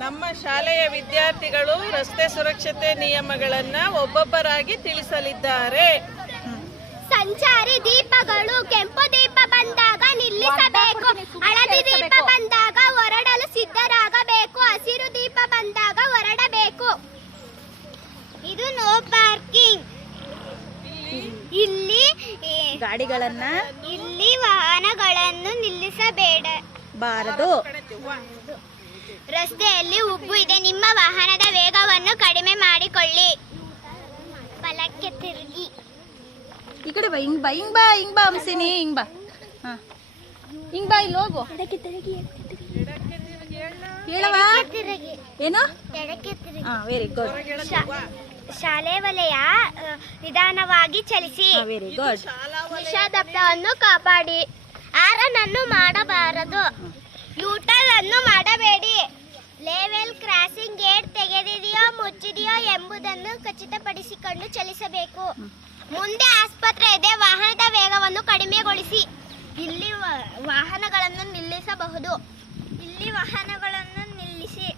ನಮ್ಮ ಶಾಲೆಯ ವಿದ್ಯಾರ್ಥಿಗಳು ರಸ್ತೆ ಸುರಕ್ಷತೆ ನಿಯಮಗಳನ್ನು ಒಬ್ಬೊಬ್ಬರಾಗಿ ತಿಳಿಸಲಿದ್ದಾರೆ. ಸಂಚಾರಿ ದೀಪಗಳು ಕೆಂಪು ದೀಪ ಬಂದಾಗ ನಿಲ್ಲಿಸಬೇಕು. ಹಳದಿ ದೀಪ ಬಂದಾಗ ಹೊರಡಲು ಸಿದ್ಧರಾಗಬೇಕು. ಹಸಿರು ದೀಪ ಬಂದಾಗ ಹೊರಡಬೇಕು. ಇದು ನೋ ಪಾರ್ಕಿಂಗ್. ಇಲ್ಲಿ ವಾಹನಗಳನ್ನು ನಿಲ್ಲಿಸಬಾರದು. ರಸ್ತೆಯಲ್ಲಿ ಉಬ್ಬು ಇದೆ. ನಿಮ್ಮ ವಾಹನದ ವೇಗವನ್ನು ಕಡಿಮೆ ಮಾಡಿಕೊಳ್ಳಿ. ಬಲಕ್ಕೆ ತಿರುಗಿ. ಈ ಕಡೆ ಬಾ, ಹಿಂಗ್ ಬಾ ಹಂಸಿನಿ, ಹಿಂಗ್ ಬಾ. ಇಲ್ಲಿ ಹೋಗು. ಹೇಳವ ಏನು? Very good. ಶಾಲೆ ವಲಯ ನಿಧಾನವಾಗಿ ಚಲಿಸಿ. Very good. ನಿಷೇಧವನ್ನು ಕಾಪಾಡಿ. ಹಾರನ್ ಅನ್ನು ಮಾಡಬಾರದು. ಯೂಟರ್ನ್ ಅನ್ನು ಮಾಡಬೇಡಿ. ಲೆವೆಲ್ ಕ್ರಾಸಿಂಗ್ ಗೇಟ್ ತೆಗೆದಿದೆಯೋ ಮುಚ್ಚಿದೆಯೋ ಎಂಬುದನ್ನು ಖಚಿತಪಡಿಸಿಕೊಂಡು ಚಲಿಸಬೇಕು. ಮುಂದೆ ಆಸ್ಪತ್ರೆ ಇದೆ. ವಾಹನದ ವೇಗವನ್ನು ಕಡಿಮೆಗೊಳಿಸಿ. ಇಲ್ಲಿ ವಾಹನಗಳನ್ನು ನಿಲ್ಲಿಸಬಹುದು. ಇಲ್ಲಿ ವಾಹನಗಳನ್ನು ನಿಲ್ಲಿಸಿ.